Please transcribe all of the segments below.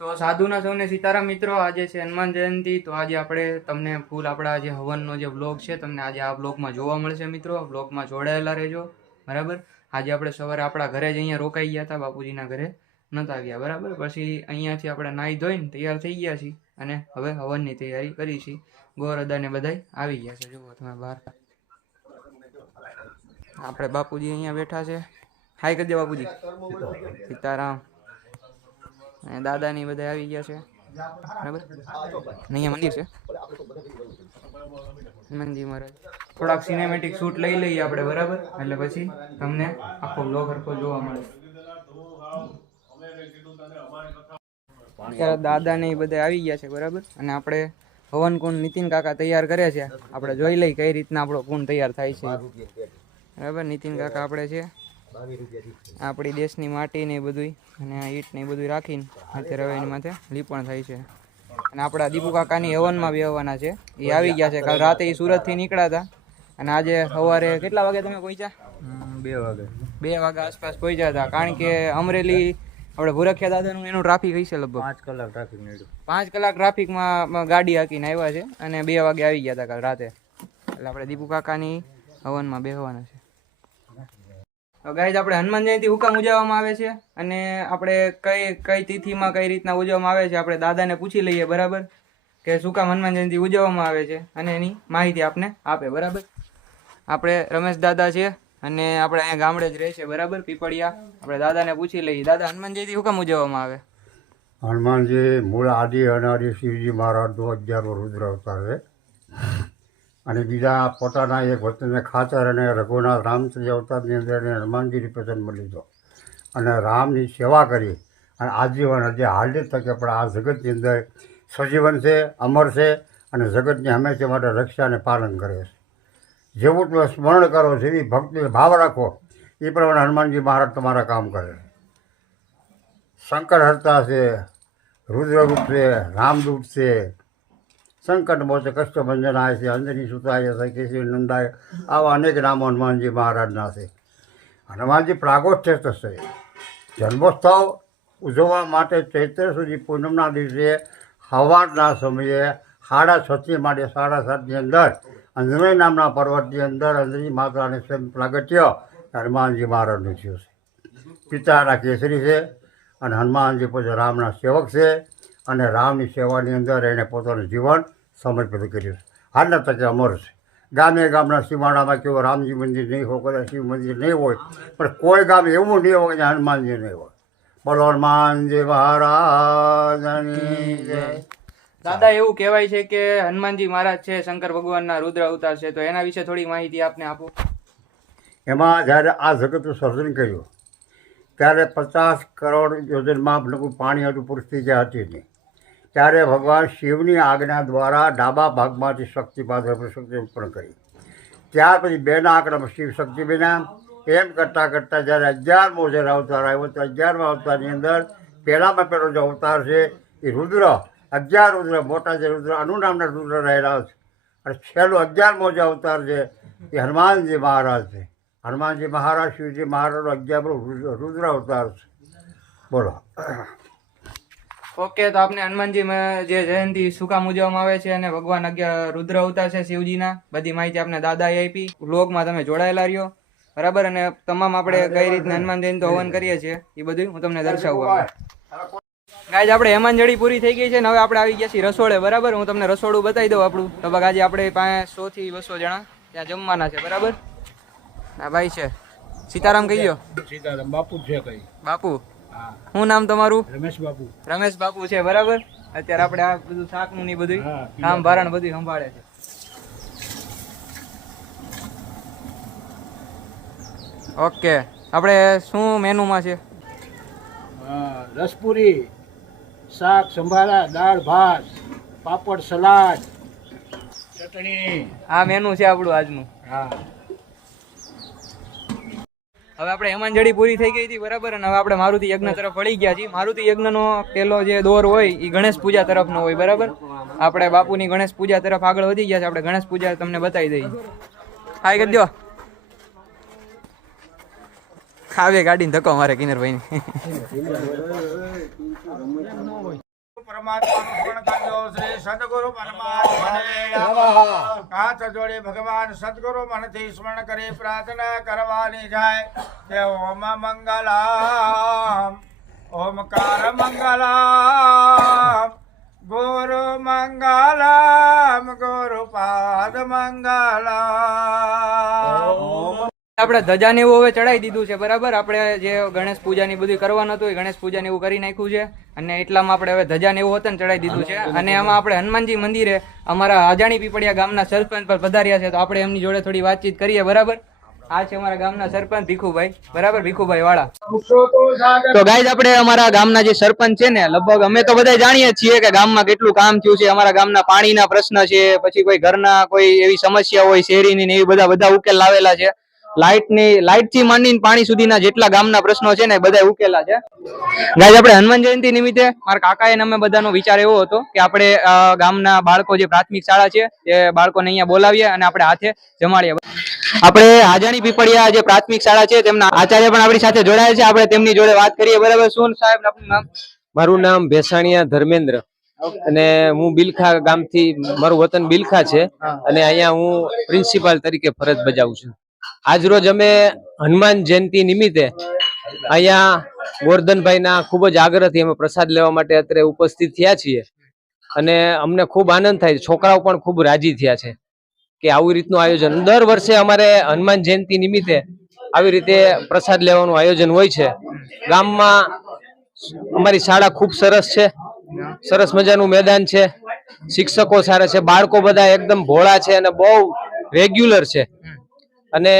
તો સાધુના સૌને સીતારામ મિત્રો, આજે છે હનુમાન જયંતિ. તો આજે આપણે તમને ફૂલ આપણા જે હવનનો જે વ્લોગ છે તમને આજે આ વ્લોગમાં જોવા મળશે મિત્રો. વ્લોગમાં જોડાયેલા રહેજો બરાબર. આજે આપણે સવારે આપણા ઘરે જ અહીંયા રોકાઈ ગયા હતા, બાપુજીના ઘરે નહોતા ગયા બરાબર. પછી અહીંયાથી આપણે નાહી ધોઈને તૈયાર થઈ ગયા છીએ અને હવે હવનની તૈયારી કરી છીએ. ગોરદાને બધાય આવી ગયા છે, જુઓ તમે બહાર. આપણે બાપુજી અહીંયા બેઠા છે. હાય કરી દે બાપુજી. સીતારામ. અને દાદાની બધા આવી ગયા છે બરાબર. અહીંયા મંદિર છે હનુમાનજી મહારાજ. થોડાક સિનેમેટિક શૂટ લઈ લઈએ આપણે બરાબર, એટલે પછી તમને આખો બ્લોગ હરખો જોવા મળે. અત્યારે દાદા ને બધા આવી ગયા છે બરાબર. અને આપણે હવન કુંડ નીતિન કાકા તૈયાર કરે છે. આપણે જોઈ લઈ કઈ રીતના આપણો કુંડ તૈયાર થાય છે બરાબર. નીતિન કાકા આપણે છે આપણી દેશની માટી ને બધું અને આ ઈટ ને બધું રાખીને અત્યારે હવે એની માથે લીપણ થાય છે. અને આપણા દીપુ કાકાની હવનમાં બેહવાના છે, એ આવી ગયા છે. કાલ રાતે એ સુરતથી નીકળ્યા હતા અને આજે સવારે કેટલા વાગે તમે પહોંચ્યા? 2 વાગે આસપાસ પહોંચ્યા હતા. કારણ કે અમરેલી આપણે ભૂરખિયા દાદાનું એનું ટ્રાફિક હશે લગભગ 5 કલાક ટ્રાફિક નડ્યું. 5 કલાક ટ્રાફિકમાં ગાડી હાકીને આવ્યા છે અને 2 વાગે આવી ગયા હતા કાલ રાતે. એટલે આપણે દીપુ કાકાની હવનમાં બેહવાના છે. ગાઈઝ, આપણે હનુમાન જયંતિ હુકામ ઉજવવામાં આવે છે અને આપણે કઈ તિથિમાં કઈ રીતના ઉજવવામાં આવે છે આપણે દાદાને પૂછી લઈએ બરાબર, કે શું કામ હનુમાન જયંતિ ઉજવવામાં આવે છે અને એની માહિતી આપને આપે બરાબર. આપણે રમેશ દાદા છે અને આપણે અહીંયા ગામડે જ રહે છે બરાબર, પીપળિયા. આપણે દાદાને પૂછી લઈએ, દાદા હનુમાન જયંતિ હુકામ ઉજવવામાં આવે? હનુમાનજી મૂળ આદિ અનાદિ શિવજી મહારાજનો 11વો રુદ્ર અવતાર છે અને બીજા પોતાના એક વચનને ખાતર અને રઘુનાથ રામચંદ્ર અવતારની અંદર એને હનુમાનજી રૂપે જન્મ લીધો અને રામની સેવા કરી અને આજીવન હજી હાલની તકે પણ આ જગતની અંદર સજીવન છે, અમર છે અને જગતની હંમેશા માટે રક્ષા અને પાલન કરે છે. જેવું તમે સ્મરણ કરો, જેવી ભક્તિ ભાવ રાખો, એ પ્રમાણે હનુમાનજી મહારાજ તમારા કામ કરે. શંકર હરતા છે, રુદ્રરૂપ છે, રામદૂત છે, સંકટ મોચે કષ્ટ ભંજનાય છે, અંજની સુતાય છે, કેશવી નંદાય, આવા અનેક નામો હનુમાનજી મહારાજના છે. હનુમાનજી પ્રાગોષ્ઠ્ય થશે. જન્મોત્સવ ઉજવવા માટે ચૈત્ર સુધી પૂનમના દિવસે સવારના સમયે 6:30 માટે 7:30ની અંદર અંજની નામના પર્વતની અંદર અંજની માતાને સ્વયં પ્રાગટ્ય હનુમાનજી મહારાજનું થયું છે. પિતાના કેસરી છે અને હનુમાનજી પોતે રામના સેવક છે અને રામની સેવાની અંદર એણે પોતાનું જીવન સમર્પિત કર્યું છે. હાલના તકે અમર છે. ગામે ગામના સીમાડામાં કેવો રામજી મંદિર નહીં હોય, કદાચ શિવ મંદિર નહીં હોય, પણ કોઈ ગામ એવું નહીં હોય કે હનુમાનજી નહીં હોય. બોલો હનુમાનજી મહારાજની જય. દાદા, એવું કહેવાય છે કે હનુમાનજી મહારાજ છે શંકર ભગવાનના રુદ્ર અવતાર છે, તો એના વિશે થોડી માહિતી આપને આપો. એમાં જ્યારે આ જગતનું સર્જન કર્યું ત્યારે 50 કરોડ યોજનમાં પાણી હતું, પૃથ્વી જે હતી નહીં. ત્યારે ભગવાન શિવની આજ્ઞા દ્વારા ડાબા ભાગમાંથી શક્તિપાત શક્તિ ઉત્પન્ન કરી. ત્યાર પછી 2ના આંકડામાં શિવ શક્તિ બન્યા. એમ કરતાં કરતાં જ્યારે 11મો જ્યારે અવતાર આવ્યો તો 11મા અવતારની અંદર પહેલામાં પહેલો જે અવતાર છે એ રુદ્ર, 11 રુદ્ર, મોટા જે રુદ્ર અનુ નામના રુદ્ર રહેલા છે. અને છેલ્લો 11મો જે અવતાર છે એ હનુમાનજી મહારાજ છે. હનુમાનજી મહારાજ શિવજી મહારાજનો 11મો રુદ્ર અવતાર છે. બોલો. ઓકે, તો આપણે હનુમાનજી જે જયંતિ શું કામ ઉજવવામાં આવે છે અને ભગવાન 11 રુદ્ર અવતાર છે શિવજીના, બધી માહિતી આપણે દાદાએ આપી. વ્લોગમાં તમે જોડાયેલા રહ્યો બરાબર. અને તમામ આપણે કઈ રીતના હનુમાન જયંતિ હવન કરીએ છીએ એ બધું હું તમને દર્શાવું. ગાઈઝ, આપણે હેમાંજળી પૂરી થઈ ગઈ છે ને હવે આપણે આવી ગયા છીએ રસોડે બરાબર. હું તમને રસોડું બતાવી દઉં આપણું. લગભગ આજે આપણે 100 થી 200 જણા ત્યાં જમવાના છે બરાબર. હા ભાઈ છે. સીતારામ કહી દો. સીતારામ બાપુ છે. કઈ બાપુ? શું નામ તમારું? રમેશ બાપુ. રમેશ બાપુ છે બરાબર. અત્યારે આપણે આ બધું શાકનું ની બધું કામ ભારણ બધું સંભાળે છે. ઓકે, આપણે શું મેનુમાં છે? રસપુરી, શાક, સંભારા, દાળ ભાત, પાપડ, સલાડ, ચટણી. આ મેનુ છે આપણું આજનું. હા. હવે આપણે હેમાંજળી પૂરી થઈ ગઈ હતી બરાબર. અને હવે આપણે મારુતિ યજ્ઞ તરફ વળી ગયા છીએ. મારુતિ યજ્ઞનો પેલો જે દોર હોય એ ગણેશ પૂજા તરફનો હોય બરાબર. આપણે બાપુની ગણેશ પૂજા તરફ આગળ વધી ગયા છે. આપણે ગણેશ પૂજા તમને બતાવી દઈએ. હાય કરી દો. આવે ગાડીને ધક્કો મારે કિન્નરભાઈ ને. પરમાત્માનું સ્મરણ કરજો. શ્રી સદગુરુ પરમાત્માને હાથ જોડી ભગવાન સદગુરુ મનથી સ્મરણ કરી પ્રાર્થના કરવાની જાય કે ઓમ મંગલમ ઓમકાર મંગલમ ગુરુ મંગલમ ગુરુપાદ મંગલમ. આપણે ધજાને એવું હવે ચડાવી દીધું છે બરાબર. આપણે જે ગણેશ પૂજાની બધું કરવાનું હતું એ ગણેશ પૂજાને એવું કરી નાખ્યું છે અને એટલામાં આપણે હવે ધજાને એવું હતું ને ચડાવી દીધું છે. અને આમાં આપણે હનુમાનજી મંદિરે અમારા આજાણી પીપળિયા ગામના સરપંચ પર પધાર્યા છે, તો આપણે એમની જોડે થોડી વાતચીત કરીએ બરાબર. આ છે અમારા ગામના સરપંચ ભીખુભાઈ બરાબર, ભીખુભાઈ વાળા. તો ગાઈઝ આપણે અમારા ગામના જે સરપંચ છે ને, લગભગ અમે તો બધા જાણીએ છીએ કે ગામમાં કેટલું કામ થયું છે. અમારા ગામના પાણીના પ્રશ્ન છે, પછી કોઈ ઘરના કોઈ એવી સમસ્યા હોય શેરીની ને એવી બધા ઉકેલ લાવેલા છે. લાઇટ થી માંડીને પાણી સુધીના જેટલા ગામના પ્રશ્નો છે ને બધા ઉકેલા છે. ગાઈઝ આપણે હનુમાન જયંતિ નિમિત્તે મારા કાકાએ અમે બધાનો વિચાર એવો હતો કે આપણે ગામના બાળકો જે પ્રાથમિક શાળા છે એ બાળકોને અહીંયા બોલાવીએ અને આપણે હાથે જમાડીએ. આપણે આજાણી પીપળિયા જે પ્રાથમિક શાળા છે તેમના આચાર્ય પણ આપણી સાથે જોડાયા છે. આપણે તેમની જોડે વાત કરીએ બરાબર. શું સાહેબ આપનું નામ? મારું નામ ભેસાણીયા ધર્મેન્દ્ર અને હું બિલખા ગામથી, મારું વતન બિલખા છે અને અહીંયા હું પ્રિન્સિપાલ તરીકે ફરજ બજાવું છું. આજરોજ અમે હનુમાન જયંતિ નિમિત્તે અહીંયા ગોરધનભાઈના ખૂબ જ આગ્રહથી અમે પ્રસાદ લેવા માટે અત્યારે ઉપસ્થિત થયા છીએ અને અમને ખૂબ આનંદ થાય છે. છોકરાઓ પણ ખૂબ રાજી થયા છે કે આવી રીતનું આયોજન દર વર્ષે અમારે હનુમાન જયંતિ નિમિત્તે આવી રીતે પ્રસાદ લેવાનું આયોજન હોય છે. ગામમાં અમારી શાળા ખૂબ સરસ છે, સરસ મજાનું મેદાન છે, શિક્ષકો સારા છે, બાળકો બધા એકદમ ભોળા છે અને બહુ રેગ્યુલર છે અને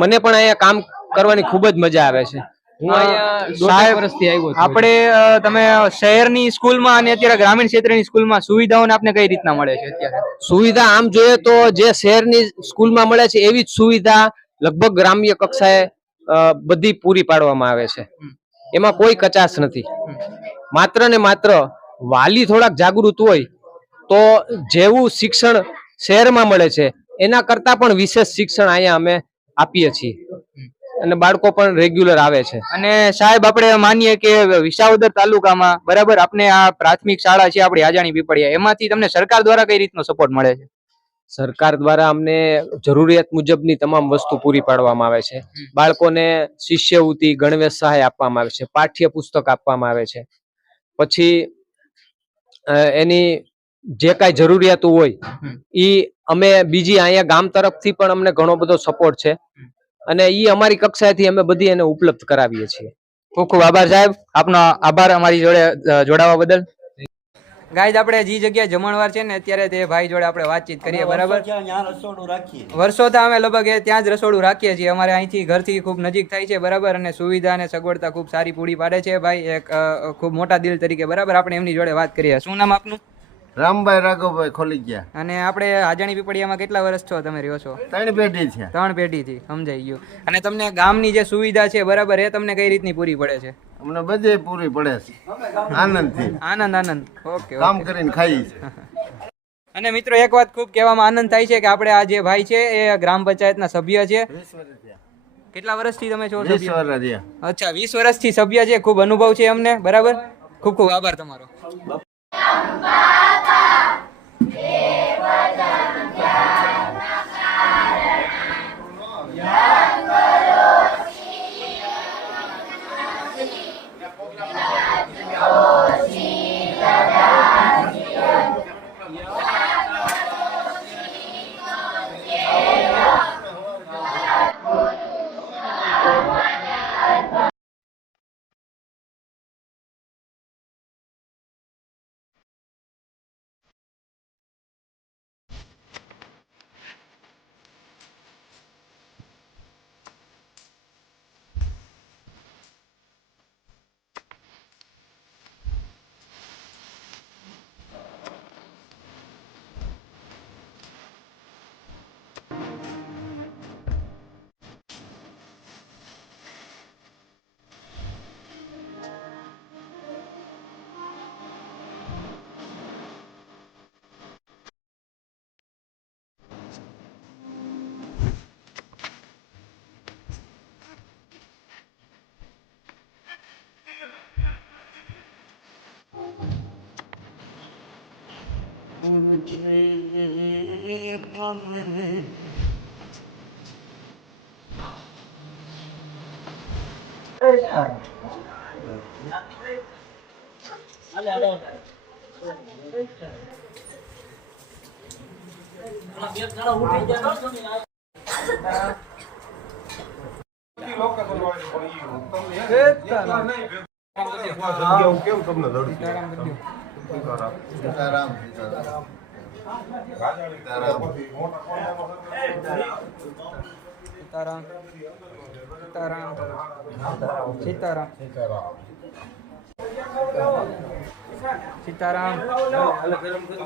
મને પણ અહીંયા કામ કરવાની ખૂબ જ મજા આવે છે. હું અહીંયા વર્ષથી આવ્યો છું. આપણે તમે શહેરની સ્કૂલમાં અને અત્યારે ગ્રામીણ ક્ષેત્રની સ્કૂલમાં સુવિધાઓને આપને કઈ રીતના મળે છે અત્યારે? સુવિધા આમ જોઈએ તો જે શહેરની સ્કૂલમાં મળે છે એવી જ સુવિધા લગભગ ગ્રામ્ય કક્ષાએ બધી પૂરી પાડવામાં આવે છે. એમાં કોઈ કચાશ નથી. માત્ર ને માત્ર વાલી થોડાક જાગૃત હોય તો જેવું શિક્ષણ શહેરમાં મળે છે એના કરતા પણ વિશેષ શિક્ષણ અહીંયા અમે આપીએ છીએ અને બાળકો પણ રેગ્યુલર આવે છે. અને સાહેબ આપણે માનીએ કે વિસાવદર તાલુકામાં બરાબર આપણે આ પ્રાથમિક શાળા છે આપણી આજાણી પીપળિયા, એમાંથી તમને સરકાર દ્વારા કઈ રીતનો સપોર્ટ મળે છે? સરકાર દ્વારા અમને જરૂરિયાત મુજબની તમામ વસ્તુ પૂરી પાડવામાં આવે છે. બાળકોને શિષ્યવૃત્તિ, ગણવેશ સહાય આપવામાં આવે છે, પાઠ્ય પુસ્તક આપવામાં આવે છે, પછી એની જે કાંઈ જરૂરિયાતો હોય ઈ અમે બીજી અહીંયા ગામ તરફથી પણ અમને ઘણો બધો સપોર્ટ છે અને ઈ અમારી કક્ષાએથી અમે બધી એને ઉપલબ્ધ કરાવીએ છીએ. ખૂબ ખૂબ આભાર સાહેબ, આપનો આભાર અમારી જોડે જોડાવા બદલ. ગાઈઝ આપણે જે જગ્યાએ જમણવાર છે ને અત્યારે તે ભાઈ જોડે આપણે વાતચીત કરીએ બરાબર. વર્ષોથી અમે લગભગ ત્યાં જ રસોડું રાખીએ છીએ. અમારે અહીંથી ઘરથી ખૂબ નજીક થાય છે બરાબર અને સુવિધા અને સગવડતા ખૂબ સારી પૂરી પાડે છે ભાઈ, એક ખૂબ મોટા દિલ તરીકે બરાબર. આપણે એમની જોડે વાત કરીએ. શું નામ આપનું? રામભાઈ રાઘવભાઈ ખોલી ગયા. અને આપણે આજાણી પીપળિયામાં કેટલા વર્ષ છો તમે રહ્યો છો? 3 પેઢી છે. 3 પેઢીથી, સમજાઈ ગયું. અને તમને ગામની જે સુવિધા છે બરાબર એ તમને કઈ રીતની પૂરી પડે છે? અમને બધે પૂરી પડે છે આનંદથી. આનંદ. ઓકે, કામ કરીને ખાઈ છે. અને મિત્રો એક વાત ખૂબ કહેવામાં આનંદ થાય છે કે આપણે આ જે ભાઈ છે એ ગ્રામ પંચાયતના સભ્ય છે. કેટલા વર્ષથી તમે છો? 20 વર્ષ. અચ્છા, 20 વર્ષથી સભ્ય છે. ખૂબ અનુભવ છે અમને બરાબર. ખૂબ ખૂબ આભાર તમારો. સીતારામ સીતારામ સીતારામ સીતારામ હનુમંત